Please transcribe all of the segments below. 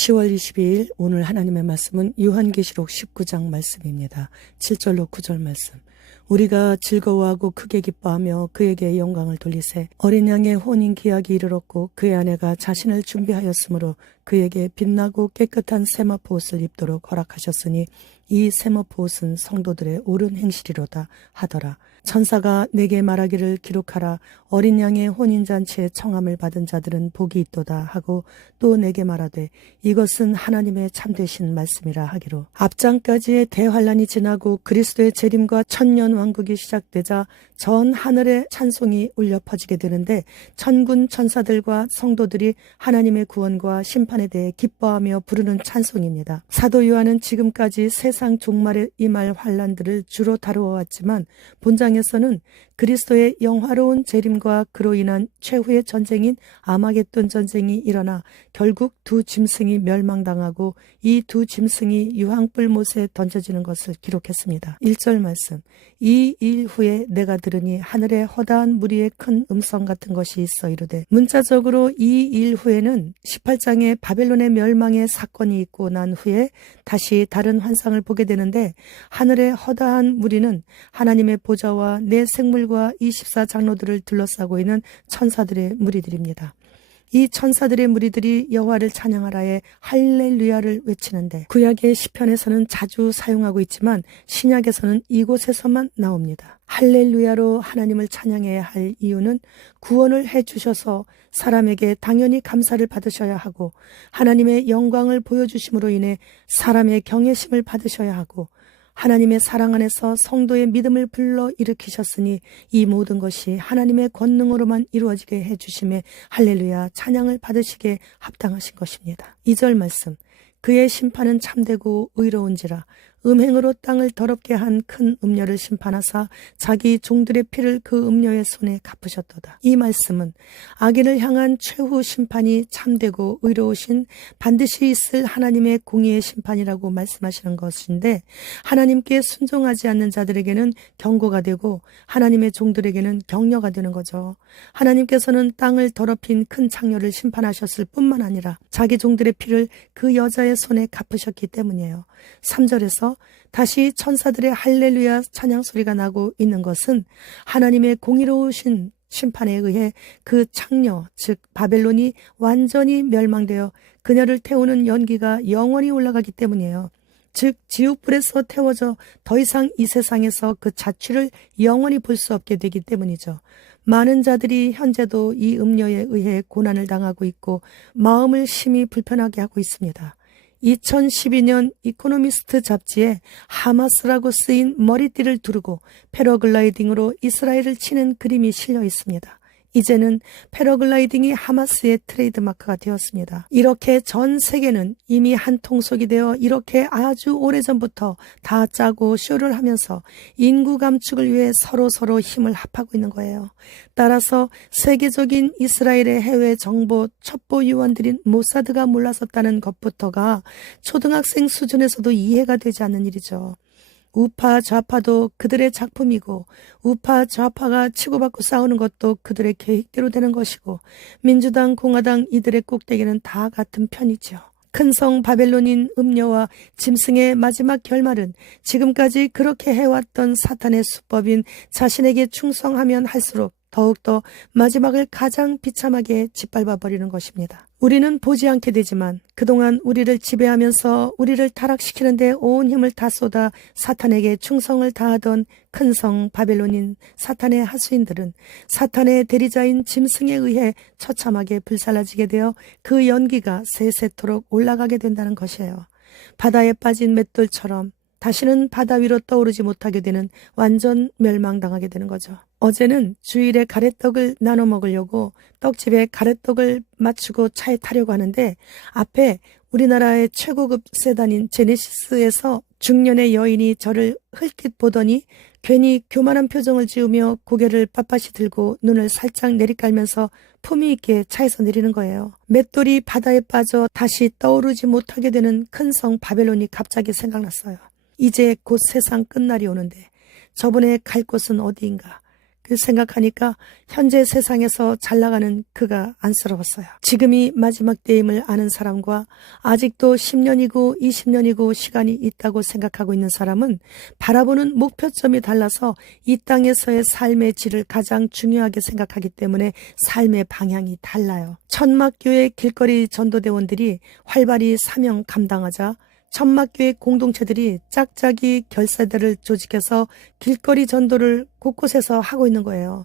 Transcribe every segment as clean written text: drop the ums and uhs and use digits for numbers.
10월 22일 오늘 하나님의 말씀은 요한계시록 19장 말씀입니다. 7절로 9절 말씀. 우리가 즐거워하고 크게 기뻐하며 그에게 영광을 돌리세. 어린 양의 혼인 기약이 이르렀고 그의 아내가 자신을 준비하였으므로 그에게 빛나고 깨끗한 세마포 옷을 입도록 허락하셨으니 이 세마포 옷은 성도들의 옳은 행실이로다 하더라. 천사가 내게 말하기를 기록하라. 어린 양의 혼인잔치에 청함을 받은 자들은 복이 있도다 하고 또 내게 말하되 이것은 하나님의 참되신 말씀이라 하기로. 앞장까지의 대환란이 지나고 그리스도의 재림과 천년 왕국이 시작되자 전 하늘의 찬송이 울려 퍼지게 되는데 천군 천사들과 성도들이 하나님의 구원과 심판에 대해 기뻐하며 부르는 찬송입니다. 사도 요한은 지금까지 세상 종말에 임할 환란들을 주로 다루어왔지만 본장에서는 그리스도의 영화로운 재림과 그로 인한 최후의 전쟁인 아마겟돈 전쟁이 일어나 결국 두 짐승이 멸망당하고 이 두 짐승이 유황불 못에 던져지는 것을 기록했습니다. 1절 말씀. 이 일 후에 내가 들으니 하늘에 허다한 무리의 큰 음성 같은 것이 있어 이르되. 문자적으로 이 일 후에는 18장의 바벨론의 멸망의 사건이 있고 난 후에 다시 다른 환상을 보게 되는데 하늘의 허다한 무리는 하나님의 보좌와 내 생물과 24장로들을 둘러싸고 있는 천사들의 무리들입니다. 이 천사들의 무리들이 여호와를 찬양하라에 할렐루야를 외치는데 구약의 시편에서는 자주 사용하고 있지만 신약에서는 이곳에서만 나옵니다. 할렐루야로 하나님을 찬양해야 할 이유는 구원을 해주셔서 사람에게 당연히 감사를 받으셔야 하고 하나님의 영광을 보여주심으로 인해 사람의 경외심을 받으셔야 하고 하나님의 사랑 안에서 성도의 믿음을 불러 일으키셨으니 이 모든 것이 하나님의 권능으로만 이루어지게 해주심에 할렐루야 찬양을 받으시기에 합당하신 것입니다. 2절 말씀. 그의 심판은 참되고 의로운지라. 음행으로 땅을 더럽게 한 큰 음녀를 심판하사 자기 종들의 피를 그 음녀의 손에 갚으셨도다. 이 말씀은 악인을 향한 최후 심판이 참되고 의로우신 반드시 있을 하나님의 공의의 심판이라고 말씀하시는 것인데 하나님께 순종하지 않는 자들에게는 경고가 되고 하나님의 종들에게는 격려가 되는 거죠. 하나님께서는 땅을 더럽힌 큰 창녀를 심판하셨을 뿐만 아니라 자기 종들의 피를 그 여자의 손에 갚으셨기 때문이에요. 3절에서 다시 천사들의 할렐루야 찬양 소리가 나고 있는 것은 하나님의 공의로우신 심판에 의해 그 창녀, 즉 바벨론이 완전히 멸망되어 그녀를 태우는 연기가 영원히 올라가기 때문이에요. 즉 지옥불에서 태워져 더 이상 이 세상에서 그 자취를 영원히 볼 수 없게 되기 때문이죠. 많은 자들이 현재도 이 음녀에 의해 고난을 당하고 있고 마음을 심히 불편하게 하고 있습니다. 2012년 이코노미스트 잡지에 하마스라고 쓰인 머리띠를 두르고 패러글라이딩으로 이스라엘을 치는 그림이 실려 있습니다. 이제는 패러글라이딩이 하마스의 트레이드마크가 되었습니다. 이렇게 전 세계는 이미 한 통속이 되어 이렇게 아주 오래전부터 다 짜고 쇼를 하면서 인구 감축을 위해 서로 힘을 합하고 있는 거예요. 따라서 세계적인 이스라엘의 해외 정보 첩보 요원들인 모사드가 몰라섰다는 것부터가 초등학생 수준에서도 이해가 되지 않는 일이죠. 우파 좌파도 그들의 작품이고 우파 좌파가 치고받고 싸우는 것도 그들의 계획대로 되는 것이고 민주당 공화당 이들의 꼭대기는 다 같은 편이죠. 큰 성 바벨론인 음녀와 짐승의 마지막 결말은 지금까지 그렇게 해왔던 사탄의 수법인 자신에게 충성하면 할수록 더욱더 마지막을 가장 비참하게 짓밟아 버리는 것입니다. 우리는 보지 않게 되지만 그동안 우리를 지배하면서 우리를 타락시키는데 온 힘을 다 쏟아 사탄에게 충성을 다하던 큰 성 바벨론인 사탄의 하수인들은 사탄의 대리자인 짐승에 의해 처참하게 불살라지게 되어 그 연기가 세세토록 올라가게 된다는 것이에요. 바다에 빠진 맷돌처럼 다시는 바다 위로 떠오르지 못하게 되는 완전 멸망당하게 되는 거죠. 어제는 주일에 가래떡을 나눠 먹으려고 떡집에 가래떡을 맞추고 차에 타려고 하는데 앞에 우리나라의 최고급 세단인 제네시스에서 중년의 여인이 저를 흘낏 보더니 괜히 교만한 표정을 지으며 고개를 빳빳이 들고 눈을 살짝 내리깔면서 품위 있게 차에서 내리는 거예요. 맷돌이 바다에 빠져 다시 떠오르지 못하게 되는 큰 성 바벨론이 갑자기 생각났어요. 이제 곧 세상 끝날이 오는데 저번에 갈 곳은 어디인가? 생각하니까 현재 세상에서 잘 나가는 그가 안쓰러웠어요. 지금이 마지막 때임을 아는 사람과 아직도 10년이고 20년이고 시간이 있다고 생각하고 있는 사람은 바라보는 목표점이 달라서 이 땅에서의 삶의 질을 가장 중요하게 생각하기 때문에 삶의 방향이 달라요. 천막교회 길거리 전도대원들이 활발히 사명 감당하자 천막교회 공동체들이 짝짝이 결사대를 조직해서 길거리 전도를 곳곳에서 하고 있는 거예요.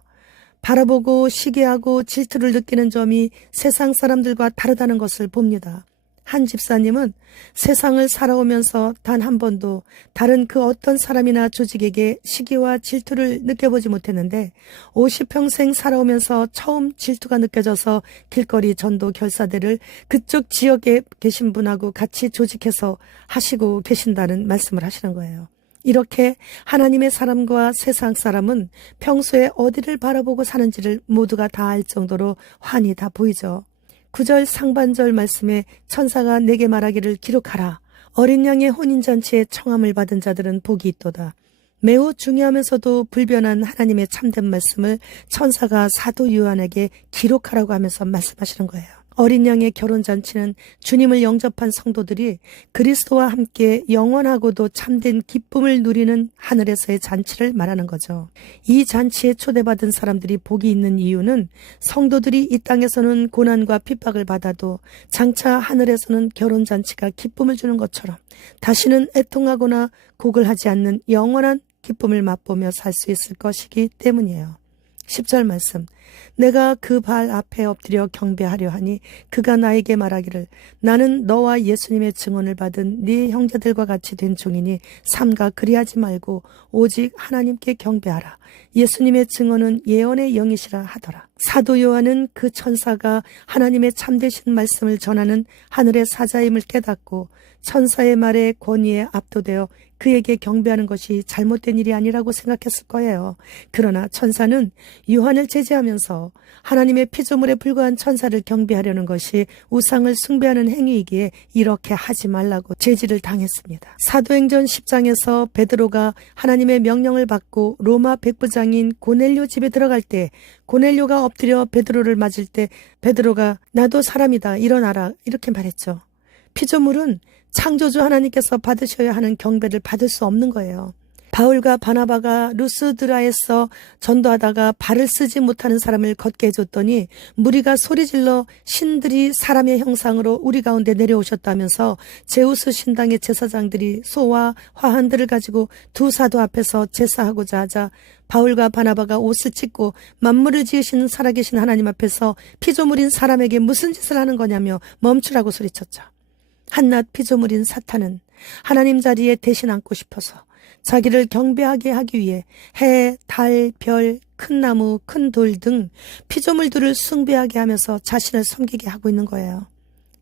바라보고 시기하고 질투를 느끼는 점이 세상 사람들과 다르다는 것을 봅니다. 한 집사님은 세상을 살아오면서 단 한 번도 다른 그 어떤 사람이나 조직에게 시기와 질투를 느껴보지 못했는데 50평생 살아오면서 처음 질투가 느껴져서 길거리 전도 결사대를 그쪽 지역에 계신 분하고 같이 조직해서 하시고 계신다는 말씀을 하시는 거예요. 이렇게 하나님의 사람과 세상 사람은 평소에 어디를 바라보고 사는지를 모두가 다 알 정도로 환히 다 보이죠. 9절 상반절 말씀에 천사가 내게 말하기를 기록하라. 어린 양의 혼인잔치에 청함을 받은 자들은 복이 있도다. 매우 중요하면서도 불변한 하나님의 참된 말씀을 천사가 사도 요한에게 기록하라고 하면서 말씀하시는 거예요. 어린 양의 결혼잔치는 주님을 영접한 성도들이 그리스도와 함께 영원하고도 참된 기쁨을 누리는 하늘에서의 잔치를 말하는 거죠. 이 잔치에 초대받은 사람들이 복이 있는 이유는 성도들이 이 땅에서는 고난과 핍박을 받아도 장차 하늘에서는 결혼잔치가 기쁨을 주는 것처럼 다시는 애통하거나 곡을 하지 않는 영원한 기쁨을 맛보며 살 수 있을 것이기 때문이에요. 10절 말씀, 내가 그 발 앞에 엎드려 경배하려 하니 그가 나에게 말하기를 나는 너와 예수님의 증언을 받은 네 형제들과 같이 된 종이니 삼가 그리하지 말고 오직 하나님께 경배하라. 예수님의 증언은 예언의 영이시라 하더라. 사도 요한은 그 천사가 하나님의 참되신 말씀을 전하는 하늘의 사자임을 깨닫고 천사의 말에 권위에 압도되어 그에게 경배하는 것이 잘못된 일이 아니라고 생각했을 거예요. 그러나 천사는 요한을 제지하면서 하나님의 피조물에 불과한 천사를 경배하려는 것이 우상을 숭배하는 행위이기에 이렇게 하지 말라고 제지를 당했습니다. 사도행전 10장에서 베드로가 하나님의 명령을 받고 로마 백부장인 고넬료 집에 들어갈 때 고넬료가 엎드려 베드로를 맞을 때 베드로가 나도 사람이다 일어나라 이렇게 말했죠. 피조물은 창조주 하나님께서 받으셔야 하는 경배를 받을 수 없는 거예요. 바울과 바나바가 루스드라에서 전도하다가 발을 쓰지 못하는 사람을 걷게 해줬더니 무리가 소리질러 신들이 사람의 형상으로 우리 가운데 내려오셨다면서 제우스 신당의 제사장들이 소와 화환들을 가지고 두 사도 앞에서 제사하고자 하자 바울과 바나바가 옷을 찢고 만물을 지으신 살아계신 하나님 앞에서 피조물인 사람에게 무슨 짓을 하는 거냐며 멈추라고 소리쳤죠. 한낱 피조물인 사탄은 하나님 자리에 대신 앉고 싶어서 자기를 경배하게 하기 위해 해, 달, 별, 큰 나무, 큰 돌 등 피조물들을 숭배하게 하면서 자신을 섬기게 하고 있는 거예요.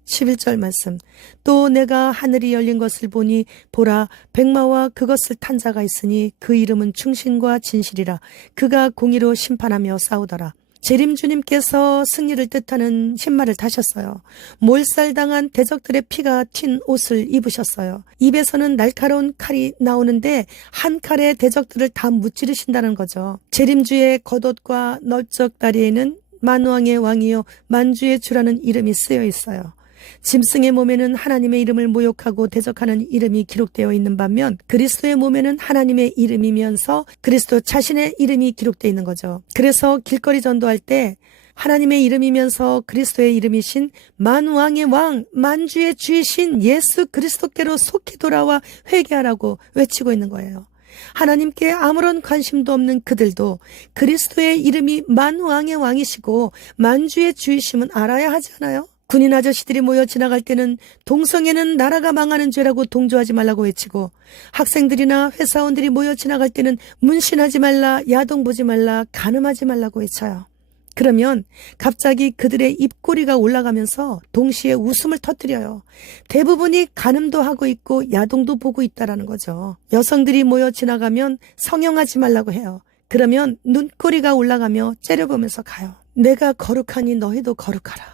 11절 말씀, 또 내가 하늘이 열린 것을 보니 보라 백마와 그것을 탄 자가 있으니 그 이름은 충신과 진실이라. 그가 공의로 심판하며 싸우더라. 재림주님께서 승리를 뜻하는 신발을 타셨어요. 몰살당한 대적들의 피가 튄 옷을 입으셨어요. 입에서는 날카로운 칼이 나오는데 한 칼에 대적들을 다 무찌르신다는 거죠. 재림주의 겉옷과 넓적 다리에는 만왕의 왕이요 만주의 주라는 이름이 쓰여 있어요. 짐승의 몸에는 하나님의 이름을 모욕하고 대적하는 이름이 기록되어 있는 반면 그리스도의 몸에는 하나님의 이름이면서 그리스도 자신의 이름이 기록되어 있는 거죠. 그래서 길거리 전도할 때 하나님의 이름이면서 그리스도의 이름이신 만왕의 왕, 만주의 주이신 예수 그리스도께로 속히 돌아와 회개하라고 외치고 있는 거예요. 하나님께 아무런 관심도 없는 그들도 그리스도의 이름이 만왕의 왕이시고 만주의 주이심은 알아야 하지 않아요? 군인 아저씨들이 모여 지나갈 때는 동성애는 나라가 망하는 죄라고 동조하지 말라고 외치고 학생들이나 회사원들이 모여 지나갈 때는 문신하지 말라, 야동 보지 말라, 간음하지 말라고 외쳐요. 그러면 갑자기 그들의 입꼬리가 올라가면서 동시에 웃음을 터뜨려요. 대부분이 간음도 하고 있고 야동도 보고 있다라는 거죠. 여성들이 모여 지나가면 성형하지 말라고 해요. 그러면 눈꼬리가 올라가며 째려보면서 가요. 내가 거룩하니 너희도 거룩하라.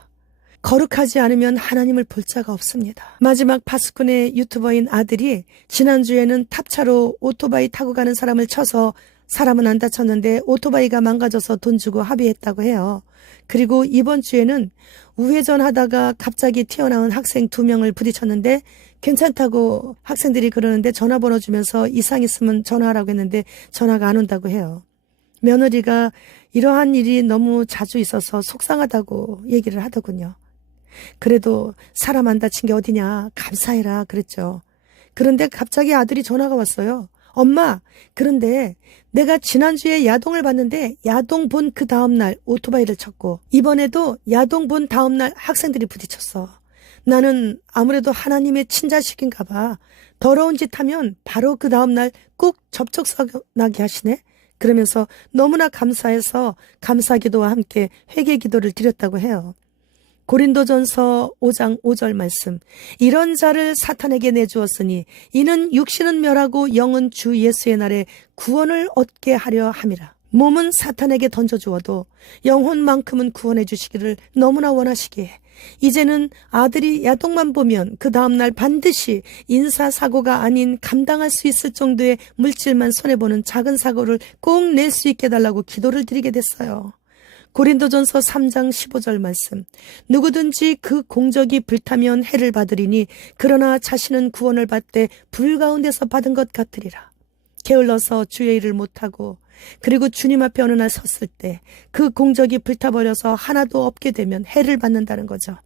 거룩하지 않으면 하나님을 볼 자가 없습니다. 마지막 파수꾼의 유튜버인 아들이 지난주에는 탑차로 오토바이 타고 가는 사람을 쳐서 사람은 안 다쳤는데 오토바이가 망가져서 돈 주고 합의했다고 해요. 그리고 이번 주에는 우회전 하다가 갑자기 튀어나온 학생 2명을 부딪혔는데 괜찮다고 학생들이 그러는데 전화번호 주면서 이상 있으면 전화하라고 했는데 전화가 안 온다고 해요. 며느리가 이러한 일이 너무 자주 있어서 속상하다고 얘기를 하더군요. 그래도 사람 안 다친 게 어디냐, 감사해라 그랬죠. 그런데 갑자기 아들이 전화가 왔어요. 엄마, 그런데 내가 지난주에 야동을 봤는데 야동 본 그 다음날 오토바이를 쳤고 이번에도 야동 본 다음날 학생들이 부딪혔어. 나는 아무래도 하나님의 친자식인가 봐. 더러운 짓 하면 바로 그 다음날 꼭 접촉사나게 하시네. 그러면서 너무나 감사해서 감사기도와 함께 회개기도를 드렸다고 해요. 고린도전서 5장 5절 말씀. 이런 자를 사탄에게 내주었으니 이는 육신은 멸하고 영은 주 예수의 날에 구원을 얻게 하려 함이라. 몸은 사탄에게 던져주어도 영혼만큼은 구원해 주시기를 너무나 원하시기에 이제는 아들이 야동만 보면 그 다음날 반드시 인사사고가 아닌 감당할 수 있을 정도의 물질만 손해보는 작은 사고를 꼭 낼 수 있게 해달라고 기도를 드리게 됐어요. 고린도전서 3장 15절 말씀. 누구든지 그 공적이 불타면 해를 받으리니 그러나 자신은 구원을 받되 불 가운데서 받은 것 같으리라. 게을러서 주의 일을 못하고 그리고 주님 앞에 어느 날 섰을 때 그 공적이 불타버려서 하나도 없게 되면 해를 받는다는 거죠.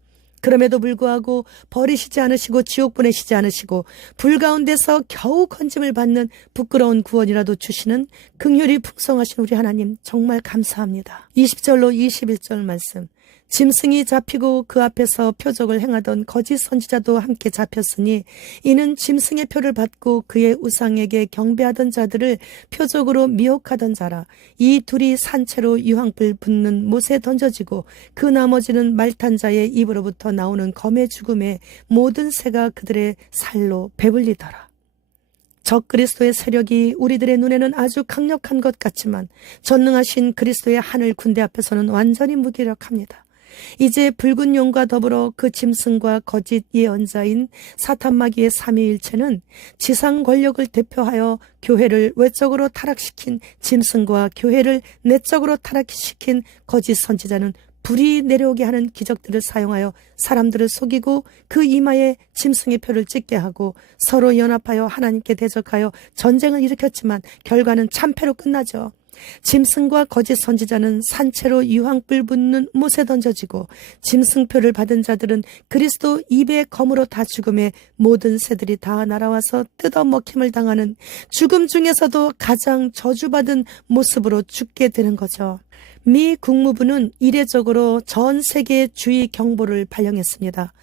그럼에도 불구하고 버리시지 않으시고 지옥 보내시지 않으시고 불 가운데서 겨우 건짐을 받는 부끄러운 구원이라도 주시는 긍휼이 풍성하신 우리 하나님 정말 감사합니다. 20절로 21절 말씀. 짐승이 잡히고 그 앞에서 표적을 행하던 거짓 선지자도 함께 잡혔으니 이는 짐승의 표를 받고 그의 우상에게 경배하던 자들을 표적으로 미혹하던 자라. 이 둘이 산채로 유황불 붙는 못에 던져지고 그 나머지는 말탄 자의 입으로부터 나오는 검의 죽음에 모든 새가 그들의 살로 배불리더라. 적그리스도의 세력이 우리들의 눈에는 아주 강력한 것 같지만 전능하신 그리스도의 하늘 군대 앞에서는 완전히 무기력합니다. 이제 붉은 용과 더불어 그 짐승과 거짓 예언자인 사탄마귀의 삼위일체는 지상 권력을 대표하여 교회를 외적으로 타락시킨 짐승과 교회를 내적으로 타락시킨 거짓 선지자는 불이 내려오게 하는 기적들을 사용하여 사람들을 속이고 그 이마에 짐승의 표를 찍게 하고 서로 연합하여 하나님께 대적하여 전쟁을 일으켰지만 결과는 참패로 끝나죠. 짐승과 거짓 선지자는 산채로 유황불 붙는 못에 던져지고 짐승표를 받은 자들은 그리스도 입의 검으로 다 죽음에 모든 새들이 다 날아와서 뜯어먹힘을 당하는 죽음 중에서도 가장 저주받은 모습으로 죽게 되는 거죠. 미 국무부는 이례적으로 전 세계 주의 경보를 발령했습니다.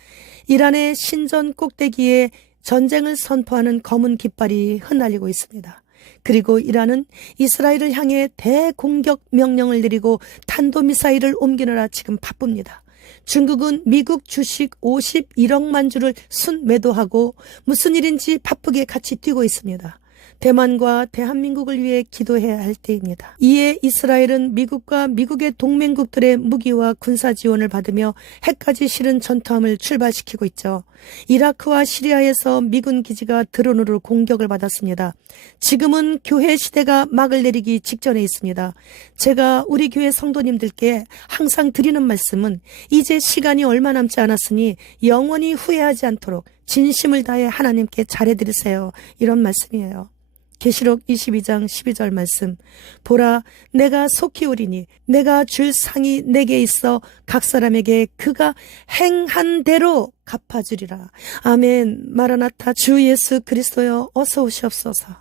이란의 신전 꼭대기에 전쟁을 선포하는 검은 깃발이 흩날리고 있습니다. 그리고 이란은 이스라엘을 향해 대공격 명령을 내리고 탄도미사일을 옮기느라 지금 바쁩니다. 중국은 미국 주식 51억만 주를 순매도하고 무슨 일인지 바쁘게 같이 뛰고 있습니다. 대만과 대한민국을 위해 기도해야 할 때입니다. 이에 이스라엘은 미국과 미국의 동맹국들의 무기와 군사 지원을 받으며 해까지 실은 전투함을 출발시키고 있죠. 이라크와 시리아에서 미군 기지가 드론으로 공격을 받았습니다. 지금은 교회 시대가 막을 내리기 직전에 있습니다. 제가 우리 교회 성도님들께 항상 드리는 말씀은 이제 시간이 얼마 남지 않았으니 영원히 후회하지 않도록 진심을 다해 하나님께 잘해드리세요. 이런 말씀이에요. 계시록 22장 12절 말씀. 보라, 내가 속히 오리니 내가 줄 상이 내게 있어 각 사람에게 그가 행한 대로 갚아주리라. 아멘. 마라나타 주 예수 그리스도여 어서 오시옵소서.